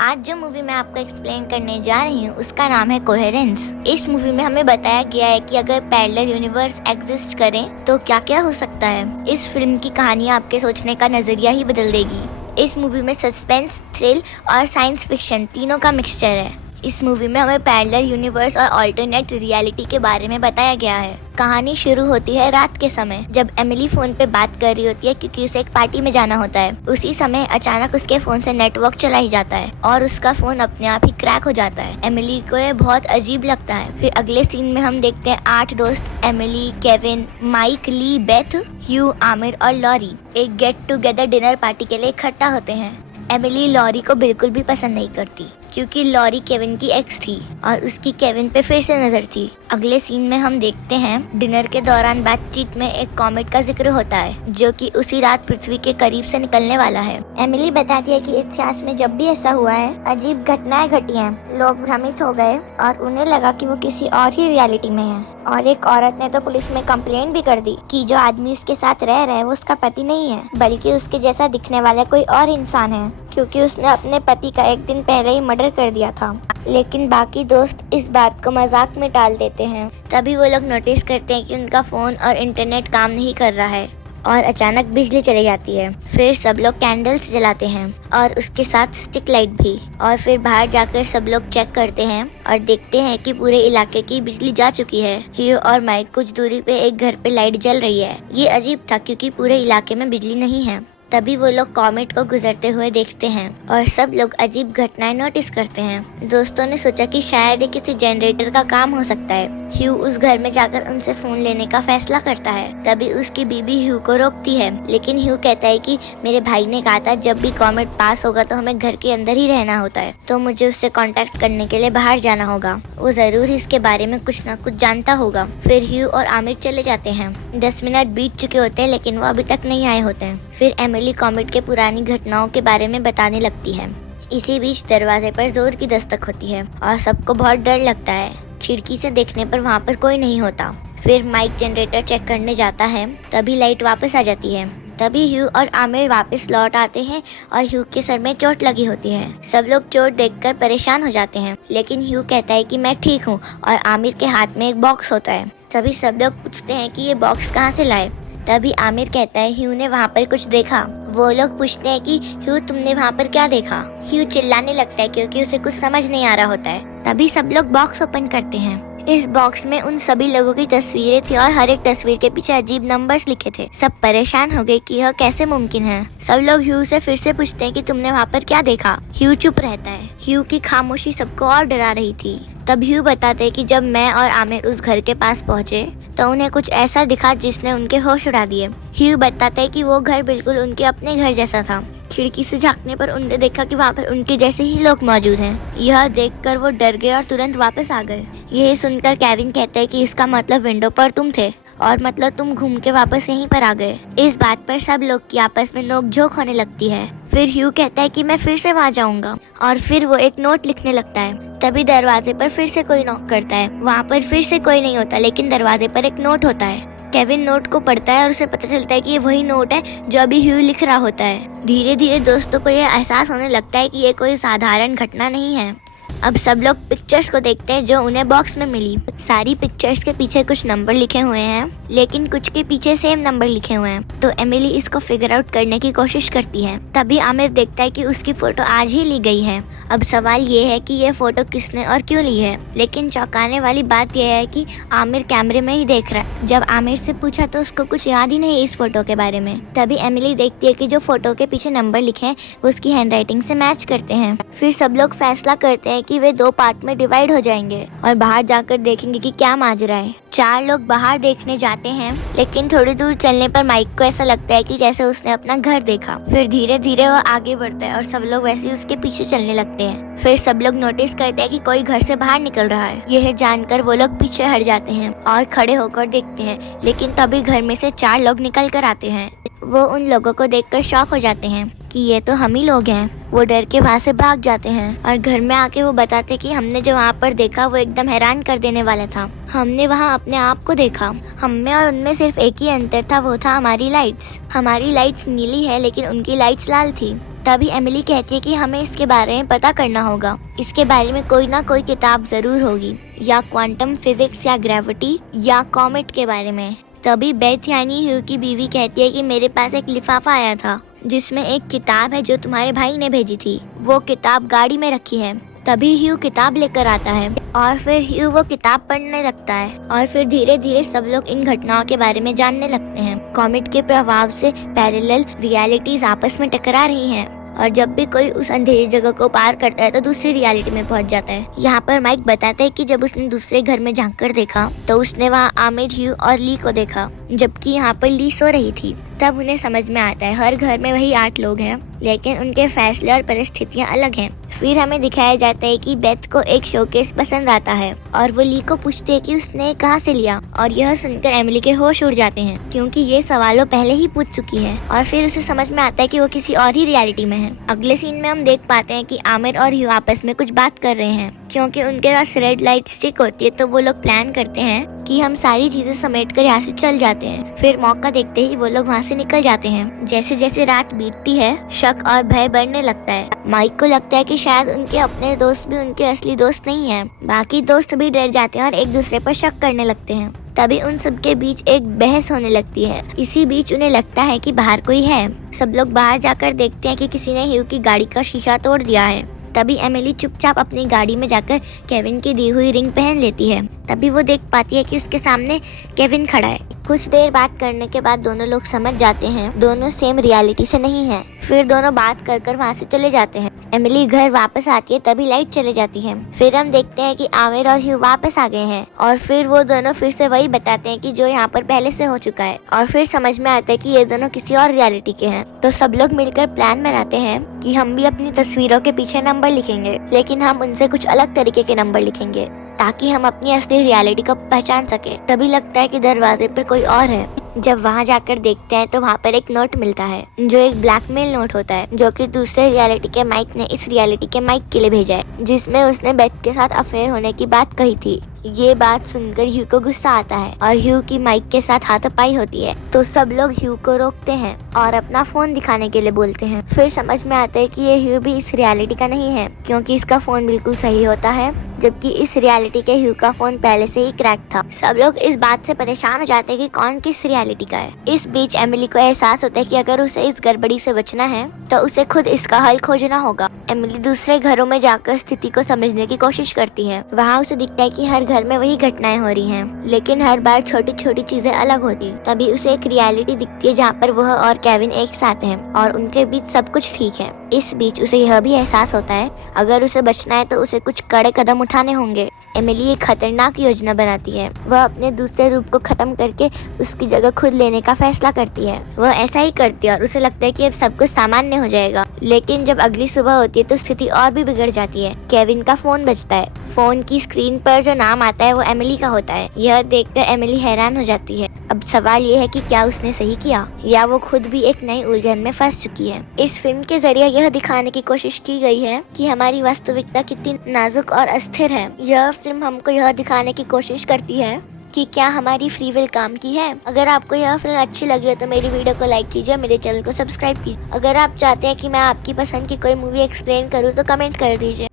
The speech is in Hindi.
आज जो मूवी मैं आपको एक्सप्लेन करने जा रही हूँ उसका नाम है कोहेरेंस। इस मूवी में हमें बताया गया है कि अगर पैरेलल यूनिवर्स एग्जिस्ट करें तो क्या क्या हो सकता है। इस फिल्म की कहानी आपके सोचने का नजरिया ही बदल देगी। इस मूवी में सस्पेंस, थ्रिल और साइंस फिक्शन तीनों का मिक्सचर है। इस मूवी में हमें पैरेलल यूनिवर्स और अल्टरनेट रियलिटी के बारे में बताया गया है। कहानी शुरू होती है रात के समय, जब एमिली फोन पे बात कर रही होती है क्योंकि उसे एक पार्टी में जाना होता है। उसी समय अचानक उसके फोन से नेटवर्क चला ही जाता है और उसका फोन अपने आप ही क्रैक हो जाता है। एमिली को ये बहुत अजीब लगता है। फिर अगले सीन में हम देखते हैं 8 दोस्त एमिली, केविन, माइक, ली, बेथ, ह्यू, आमिर और लॉरी एक गेट टुगेदर डिनर पार्टी के लिए इकट्ठा होते हैं। एमिली लॉरी को बिल्कुल भी पसंद नहीं करती क्योंकि लॉरी केविन की एक्स थी और उसकी केविन पे फिर से नजर थी। अगले सीन में हम देखते हैं डिनर के दौरान बातचीत में एक कॉमेट का जिक्र होता है जो कि उसी रात पृथ्वी के करीब से निकलने वाला है। एमिली बताती है कि इतिहास में जब भी ऐसा हुआ है अजीब घटनाएं घटी हैं। लोग भ्रमित हो गए और उन्हें लगा कि वो किसी और ही रियलिटी में है। और एक औरत ने तो पुलिस में कंप्लेंट भी कर दी कि जो आदमी उसके साथ रह रहा है वो उसका पति नहीं है बल्कि उसके जैसा दिखने वाला कोई और इंसान है, क्योंकि उसने अपने पति का एक दिन पहले ही मर्डर कर दिया था। लेकिन बाकी दोस्त इस बात को मजाक में टाल देते हैं। तभी वो लोग नोटिस करते हैं कि उनका फोन और इंटरनेट काम नहीं कर रहा है और अचानक बिजली चली जाती है। फिर सब लोग कैंडल्स जलाते हैं और उसके साथ स्टिक लाइट भी। और फिर बाहर जाकर सब लोग चेक करते हैं और देखते हैं कि पूरे इलाके की बिजली जा चुकी है। ह्यू और माइक कुछ दूरी पे एक घर पे लाइट जल रही है। ये अजीब था क्योंकि पूरे इलाके में बिजली नहीं है। तभी वो लोग कॉमेट को गुजरते हुए देखते हैं और सब लोग अजीब घटनाएं नोटिस करते हैं। दोस्तों ने सोचा कि शायद ये किसी जनरेटर का काम हो सकता है। ह्यू उस घर में जाकर उनसे फोन लेने का फैसला करता है। तभी उसकी बीबी ह्यू को रोकती है, लेकिन ह्यू कहता है कि मेरे भाई ने कहा था जब भी कॉमेट पास होगा तो हमें घर के अंदर ही रहना होता है, तो मुझे उससे कांटेक्ट करने के लिए बाहर जाना होगा। वो जरूर इसके बारे में कुछ न कुछ जानता होगा। फिर ह्यू और आमिर चले जाते हैं। 10 मिनट बीत चुके होते हैं लेकिन वो अभी तक नहीं आए होते हैं। फिर एमिली कॉमेट के पुरानी घटनाओं के बारे में बताने लगती है। इसी बीच दरवाजे पर जोर की दस्तक होती है और सबको बहुत डर लगता है। खिड़की से देखने पर वहाँ पर कोई नहीं होता। फिर माइक जनरेटर चेक करने जाता है, तभी लाइट वापस आ जाती है। तभी ह्यू और आमिर वापस लौट आते हैं और ह्यू के सर में चोट लगी होती है। सब लोग चोट देखकर परेशान हो जाते हैं, लेकिन ह्यू कहता है कि मैं ठीक हूँ और आमिर के हाथ में एक बॉक्स होता है। तभी सब लोग पूछते हैं कि ये बॉक्स कहाँ से लाए। तभी आमिर कहता है ह्यू ने वहाँ पर कुछ देखा। वो लोग पूछते हैं कि ह्यू तुमने वहाँ पर क्या देखा। ह्यू चिल्लाने लगता है क्योंकि उसे कुछ समझ नहीं आ रहा होता है। तभी सब लोग बॉक्स ओपन करते हैं। इस बॉक्स में उन सभी लोगों की तस्वीरें थी और हर एक तस्वीर के पीछे अजीब नंबर्स लिखे थे। सब परेशान हो गए कि यह कैसे मुमकिन है। सब लोग ह्यू से फिर से पूछते हैं कि तुमने वहाँ पर क्या देखा। ह्यू चुप रहता है। ह्यू की खामोशी सबको और डरा रही थी। तब ह्यू बताते हैं कि जब मैं और आमिर उस घर के पास पहुँचे तो उन्हें कुछ ऐसा दिखा जिसने उनके होश उड़ा दिए। ह्यू बताता है कि वो घर बिल्कुल उनके अपने घर जैसा था। खिड़की से झांकने पर उन्होंने देखा कि वहाँ पर उनके जैसे ही लोग मौजूद हैं। यह देखकर वो डर गए और तुरंत वापस आ गए। यह सुनकर केविन कहता है कि इसका मतलब विंडो पर तुम थे और मतलब तुम घूम के वापस यहीं पर आ गए। इस बात पर सब लोग की आपस में नोकझोंक होने लगती है। फिर ह्यू कहता है कि मैं फिर से वहाँ जाऊंगा और फिर वो एक नोट लिखने लगता है। तभी दरवाजे पर फिर से कोई नॉक करता है। वहाँ पर फिर से कोई नहीं होता, लेकिन दरवाजे पर एक नोट होता है। केविन नोट को पढ़ता है और उसे पता चलता है कि ये वही नोट है जो अभी ह्यू लिख रहा होता है। धीरे धीरे दोस्तों को यह एहसास होने लगता है कि ये कोई साधारण घटना नहीं है। अब सब लोग पिक्चर्स को देखते हैं जो उन्हें बॉक्स में मिली। सारी पिक्चर्स के पीछे कुछ नंबर लिखे हुए हैं, लेकिन कुछ के पीछे सेम नंबर लिखे हुए हैं। तो एमिली इसको फिगर आउट करने की कोशिश करती है। तभी आमिर देखता है कि उसकी फोटो आज ही ली गई है। अब सवाल ये है कि ये फोटो किसने और क्यों ली है। लेकिन चौंकाने वाली बात यह है कि आमिर कैमरे में ही देख रहा है। जब आमिर से पूछा तो उसको कुछ याद ही नहीं इस फोटो के बारे में। तभी एमिली देखती है कि जो फोटो के पीछे नंबर लिखे हैं वो उसकी हैंडराइटिंग से मैच करते हैं। फिर सब लोग फैसला करते हैं कि वे 2 पार्ट में डिवाइड हो जाएंगे और बाहर जाकर देखेंगे कि क्या माजरा है। 4 लोग बाहर देखने जाते हैं, लेकिन थोड़ी दूर चलने पर माइक को ऐसा लगता है कि जैसे उसने अपना घर देखा। फिर धीरे धीरे वो आगे बढ़ता है और सब लोग वैसे ही उसके पीछे चलने लगते हैं। फिर सब लोग नोटिस करते हैं कि कोई घर से बाहर निकल रहा है। यह जानकर वो लोग पीछे हट जाते हैं और खड़े होकर देखते हैं, लेकिन तभी घर में से 4 लोग निकल कर आते हैं। वो उन लोगों को देखकर शॉक हो जाते हैं कि ये तो हम ही लोग हैं। वो डर के वहाँ से भाग जाते हैं और घर में आके वो बताते कि हमने जो वहाँ पर देखा वो एकदम हैरान कर देने वाला था। हमने वहाँ अपने आप को देखा। हम में और उनमें सिर्फ एक ही अंतर था, वो था हमारी लाइट्स। हमारी लाइट्स नीली है लेकिन उनकी लाइट्स लाल थी। तभी एमिली कहती है कि हमें इसके बारे में पता करना होगा। इसके बारे में कोई ना कोई किताब जरूर होगी, या क्वांटम फिजिक्स या ग्रेविटी या कॉमेट के बारे में। तभी बेथ यानी ह्यू की बीवी कहती है कि मेरे पास एक लिफाफा आया था जिसमें एक किताब है जो तुम्हारे भाई ने भेजी थी। वो किताब गाड़ी में रखी है। तभी ह्यू किताब लेकर आता है और फिर ह्यू वो किताब पढ़ने लगता है और फिर धीरे धीरे सब लोग इन घटनाओं के बारे में जानने लगते हैं। कॉमेट के प्रभाव से पैरेलल रियलिटीज आपस में टकरा रही हैं और जब भी कोई उस अंधेरी जगह को पार करता है तो दूसरी रियलिटी में पहुंच जाता है। यहाँ पर माइक बताता है कि जब उसने दूसरे घर में झांक कर देखा तो उसने वहाँ आमिर, ह्यू और ली को देखा, जबकि यहाँ पर ली सो रही थी। तब उन्हें समझ में आता है हर घर में वही 8 लोग हैं, लेकिन उनके फैसले और परिस्थितियाँ अलग हैं। फिर हमें दिखाया जाता है कि बेथ को एक शोकेस पसंद आता है और वो ली को पूछती है कि उसने कहाँ से लिया, और यह सुनकर एमिली के होश उड़ जाते हैं क्योंकि ये सवाल वो पहले ही पूछ चुकी है। और फिर उसे समझ में आता है कि वो किसी और ही रियलिटी में है। अगले सीन में हम देख पाते हैं कि आमिर और ह्यू आपस में कुछ बात कर रहे हैं। क्योंकि उनके पास रेड लाइट स्टिक होती है तो वो लोग प्लान करते हैं कि हम सारी चीजें समेट कर यहाँ से चल जाते हैं। फिर मौका देखते ही वो लोग वहाँ से निकल जाते हैं। जैसे जैसे रात बीतती है शक और भय बढ़ने लगता है। माइक को लगता है कि शायद उनके अपने दोस्त भी उनके असली दोस्त नहीं हैं। बाकी दोस्त भी डर जाते हैं और एक दूसरे पर शक करने लगते हैं। तभी उन सब के बीच एक बहस होने लगती है। इसी बीच उन्हें लगता है कि बाहर कोई है। सब लोग बाहर जाकर देखते हैं कि किसी ने ह्यू की गाड़ी का शीशा तोड़ दिया है। तभी एमिली चुपचाप अपनी गाड़ी में जाकर केविन की दी हुई रिंग पहन लेती है। तभी वो देख पाती है कि उसके सामने केविन खड़ा है। कुछ देर बात करने के बाद दोनों लोग समझ जाते हैं दोनों सेम रियलिटी से नहीं हैं। फिर दोनों बात कर वहाँ से चले जाते हैं। एमिली घर वापस आती है तभी लाइट चले जाती है। फिर हम देखते हैं कि आमिर और ह्यू वापस आ गए हैं और फिर वो दोनों फिर से वही बताते हैं कि जो यहाँ पर पहले से हो चुका है। और फिर समझ में आता है कि ये दोनों किसी और रियलिटी के हैं। तो सब लोग मिलकर प्लान बनाते हैं कि हम भी अपनी तस्वीरों के पीछे नंबर लिखेंगे, लेकिन हम उनसे कुछ अलग तरीके के नंबर लिखेंगे ताकि हम अपनी असली रियलिटी को पहचान सके। तभी लगता है कि दरवाजे पर कोई और है। जब वहाँ जाकर देखते हैं तो वहाँ पर एक नोट मिलता है जो एक ब्लैकमेल नोट होता है, जो कि दूसरे रियलिटी के माइक ने इस रियलिटी के माइक के लिए भेजा है, जिसमें उसने बेथ के साथ अफेयर होने की बात कही थी। ये बात सुनकर ह्यू को गुस्सा आता है और ह्यू की माइक के साथ हाथापाई होती है। तो सब लोग ह्यू को रोकते हैं और अपना फोन दिखाने के लिए बोलते हैं। फिर समझ में आता है कि ये ह्यू भी इस रियलिटी का नहीं है क्योंकि इसका फोन बिल्कुल सही होता है, जबकि इस रियलिटी के ह्यू का फोन पहले से ही क्रैक था। सब लोग इस बात से परेशान हो जाते हैं कि कौन किस रियलिटी का है। इस बीच एमिली को एहसास होता है कि अगर उसे इस गड़बड़ी से बचना है तो उसे खुद इसका हल खोजना होगा। एमिली दूसरे घरों में जाकर स्थिति को समझने की कोशिश करती है। वहाँ उसे दिखता है कि हर घर में वही घटनाएं हो रही हैं, लेकिन हर बार छोटी छोटी चीजें अलग होती। तभी उसे एक रियलिटी दिखती है जहाँ पर वह और केविन एक साथ हैं और उनके बीच सब कुछ ठीक है। इस बीच उसे यह भी एहसास होता है अगर उसे बचना है तो उसे कुछ कड़े कदम उठाने होंगे। एमिली एक खतरनाक योजना बनाती है। वह अपने दूसरे रूप को खत्म करके उसकी जगह खुद लेने का फैसला करती है। वह ऐसा ही करती है और उसे लगता है कि अब सब कुछ सामान्य हो जाएगा। लेकिन जब अगली सुबह होती है तो स्थिति और भी बिगड़ जाती है। केविन का फोन बजता है। फोन की स्क्रीन पर जो नाम आता है वो एमिली का होता है। यह देखकर एमिली हैरान हो जाती है। अब सवाल ये है कि क्या उसने सही किया या वो खुद भी एक नई उलझन में फंस चुकी है। इस फिल्म के जरिए यह दिखाने की कोशिश की गई है कि हमारी वास्तविकता कितनी नाजुक और अस्थिर है। यह फिल्म हमको यह दिखाने की कोशिश करती है कि क्या हमारी फ्री विल काम की है। अगर आपको यह फिल्म अच्छी लगी हो तो मेरी वीडियो को लाइक कीजिए, मेरे चैनल को सब्सक्राइब कीजिए। अगर आप चाहते हैं कि मैं आपकी पसंद की कोई मूवी एक्सप्लेन करूँ तो कमेंट कर दीजिए।